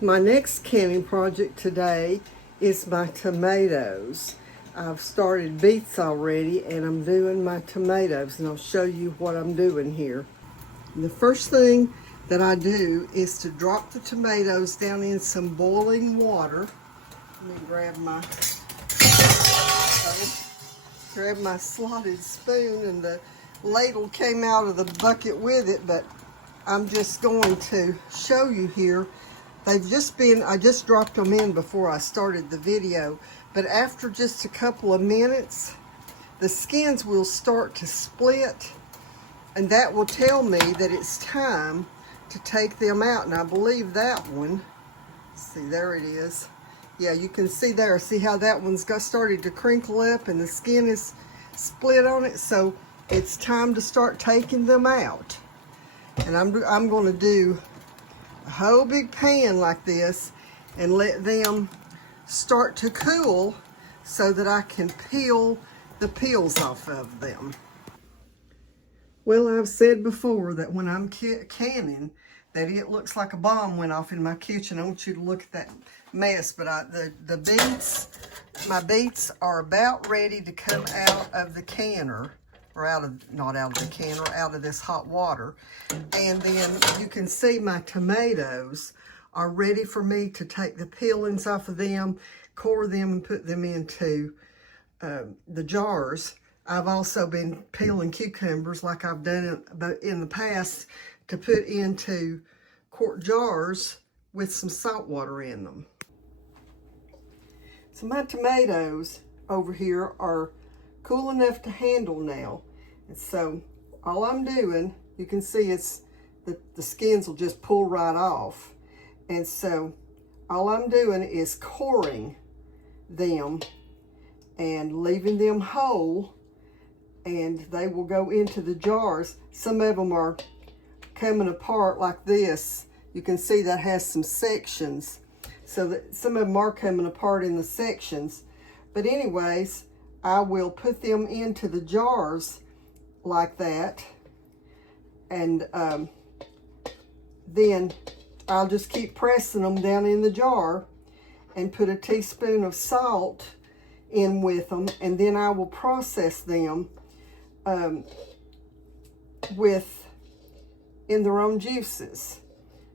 My next canning project today is my tomatoes. I've started beets already and I'm doing my tomatoes, and I'll show you what I'm doing here. And the first thing that I do is to drop the tomatoes down in some boiling water. Let me grab my slotted spoon, and the ladle came out of the bucket with it, but I'm just going to show you here. I just dropped them in before I started the video, but after just a couple of minutes, the skins will start to split, and that will tell me that it's time to take them out. And I believe that one, see, there it is. Yeah, you can see there, see how that one's started to crinkle up and the skin is split on it, so it's time to start taking them out. And I'm going to do a whole big pan like this and let them start to cool so that I can peel the peels off of them. Well, I've said before that when I'm canning that it looks like a bomb went off in my kitchen. I want you to look at that mess, but my beets are about ready to come out of the canner, or not out of the canner, out of this hot water. And then you can see my tomatoes are ready for me to take the peelings off of them, core them, and put them into the jars. I've also been peeling cucumbers like I've done in the past to put into quart jars with some salt water in them. So my tomatoes over here are cool enough to handle now. And so all I'm doing, you can see it's the skins will just pull right off. And so all I'm doing is coring them and leaving them whole, and they will go into the jars. Some of them are coming apart like this. You can see that has some sections, so that some of them are coming apart in the sections. But anyways, I will put them into the jars like that, and then I'll just keep pressing them down in the jar and put a teaspoon of salt in with them, and then I will process them in their own juices.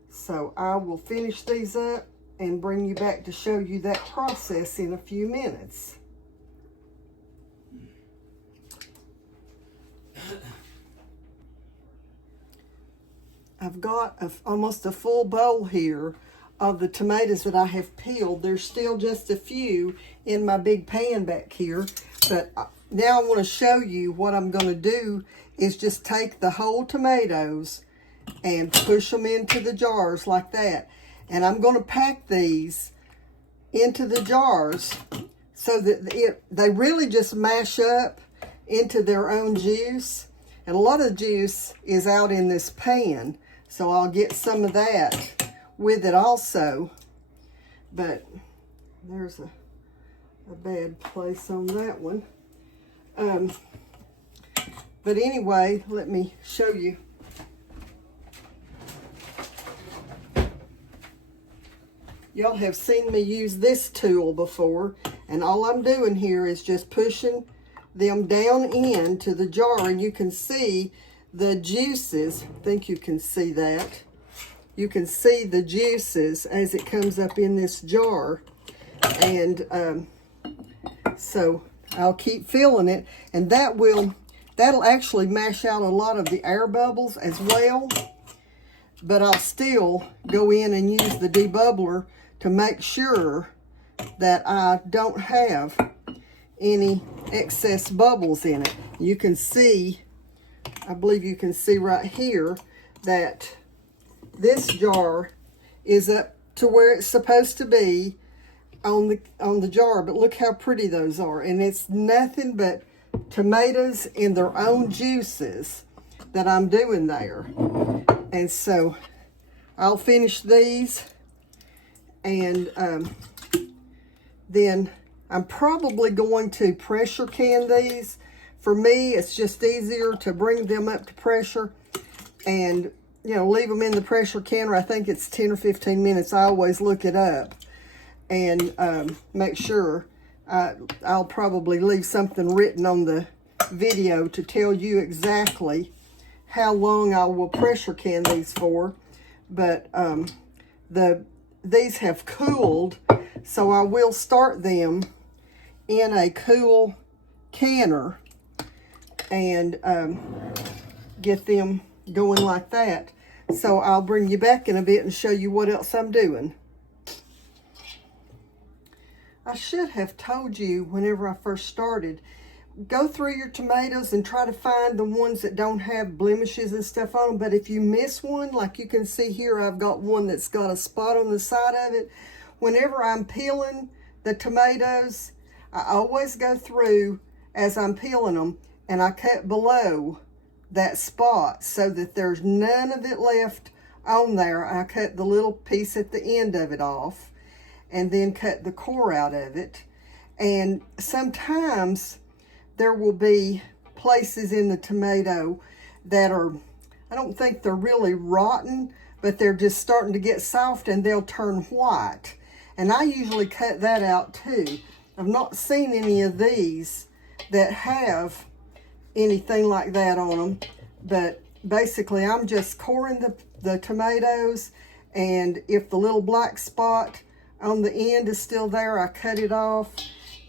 So I will finish these up and bring you back to show you that process in a few minutes. I've got almost a full bowl here of the tomatoes that I have peeled. There's still just a few in my big pan back here, but now I want to show you what I'm going to do is just take the whole tomatoes and push them into the jars like that. And I'm going to pack these into the jars so that they really just mash up into their own juice. And a lot of juice is out in this pan, so I'll get some of that with it also. But there's a bad place on that one. But anyway, let me show you. Y'all have seen me use this tool before, and all I'm doing here is just pushing them down into the jar, and you can see the juices. I think you can see that. You can see the juices as it comes up in this jar, and so I'll keep filling it, and that'll actually mash out a lot of the air bubbles as well. But I'll still go in and use the debubbler to make sure that I don't have any excess bubbles in it. You can see, I believe you can see right here that this jar is up to where it's supposed to be on the jar, but look how pretty those are. And it's nothing but tomatoes in their own juices that I'm doing there. And so I'll finish these, and then I'm probably going to pressure can these. For me, it's just easier to bring them up to pressure, and you know, leave them in the pressure canner. I think it's 10 or 15 minutes. I always look it up and make sure. I'll probably leave something written on the video to tell you exactly how long I will pressure can these for. But these have cooled, so I will start them in a cool canner and get them going like that. So I'll bring you back in a bit and show you what else I'm doing. I should have told you whenever I first started, go through your tomatoes and try to find the ones that don't have blemishes and stuff on them. But if you miss one, like you can see here, I've got one that's got a spot on the side of it. Whenever I'm peeling the tomatoes, I always go through as I'm peeling them and I cut below that spot so that there's none of it left on there. I cut the little piece at the end of it off and then cut the core out of it. And sometimes there will be places in the tomato that are, I don't think they're really rotten, but they're just starting to get soft and they'll turn white. And I usually cut that out too. I've not seen any of these that have anything like that on them, but basically I'm just coring the tomatoes, and if the little black spot on the end is still there, I cut it off.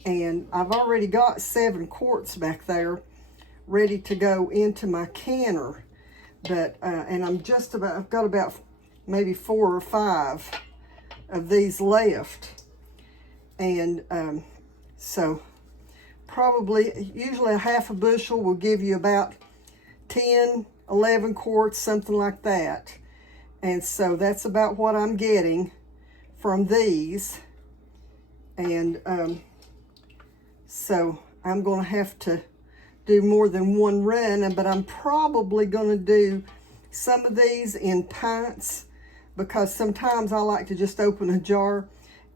And I've already got 7 quarts back there ready to go into my canner. But, and I've got about maybe 4 or 5 of these left. And so probably, usually a half a bushel will give you about 10, 11 quarts, something like that. And so that's about what I'm getting from these. And so I'm going to have to do more than one run, but I'm probably going to do some of these in pints, because sometimes I like to just open a jar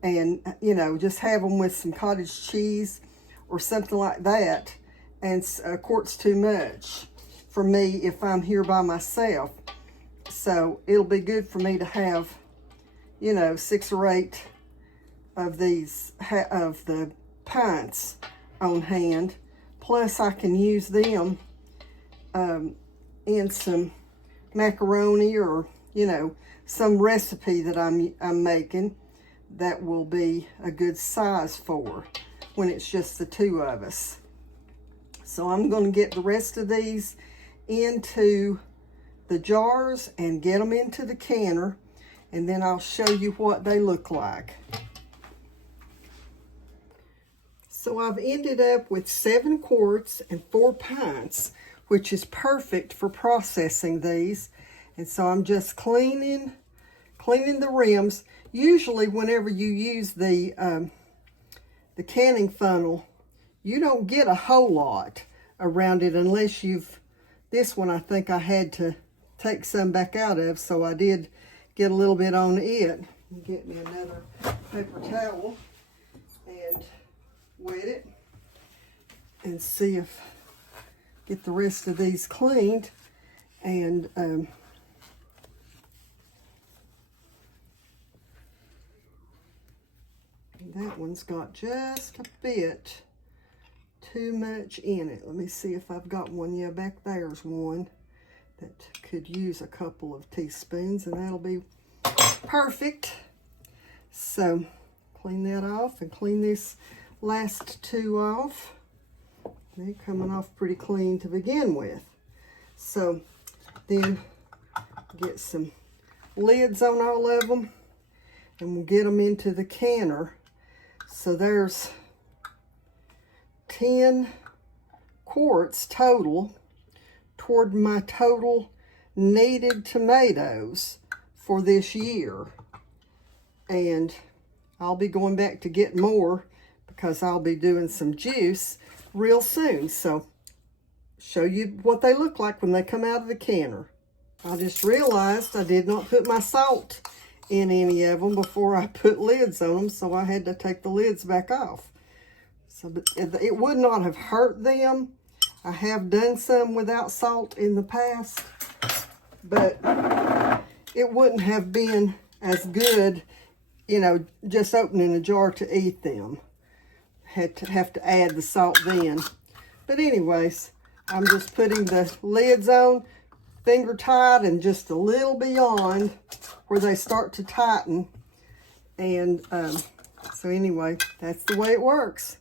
and, you know, just have them with some cottage cheese or something like that. And a quart's too much for me if I'm here by myself. So it'll be good for me to have, you know, 6 or 8 of these, of the pints on hand. Plus I can use them in some macaroni, or, you know, some recipe that I'm making that will be a good size for when it's just the 2 of us. So I'm going to get the rest of these into the jars and get them into the canner, and then I'll show you what they look like. So I've ended up with 7 quarts and 4 pints, which is perfect for processing these. And so I'm just cleaning the rims. Usually whenever you use the canning funnel, you don't get a whole lot around it unless you've, this one I think I had to take some back out of, so I did get a little bit on it. Get me another paper towel and wet it and see if get the rest of these cleaned. And that one's got just a bit too much in it. Let me see if I've got one. Yeah, back there's one that could use a couple of teaspoons, and that'll be perfect. So clean that off and clean this last 2 off. They're coming off pretty clean to begin with. So then get some lids on all of them, and we'll get them into the canner. So there's 10 quarts total toward my total needed tomatoes for this year. And I'll be going back to get more because I'll be doing some juice real soon. So show you what they look like when they come out of the canner. I just realized I did not put my salt in any of them before I put lids on them, so I had to take the lids back off. So but it would not have hurt them. I have done some without salt in the past, but it wouldn't have been as good, you know, just opening a jar to eat them. Have to add the salt then. But anyways, I'm just putting the lids on, finger tight and just a little beyond where they start to tighten. And so anyway, that's the way it works.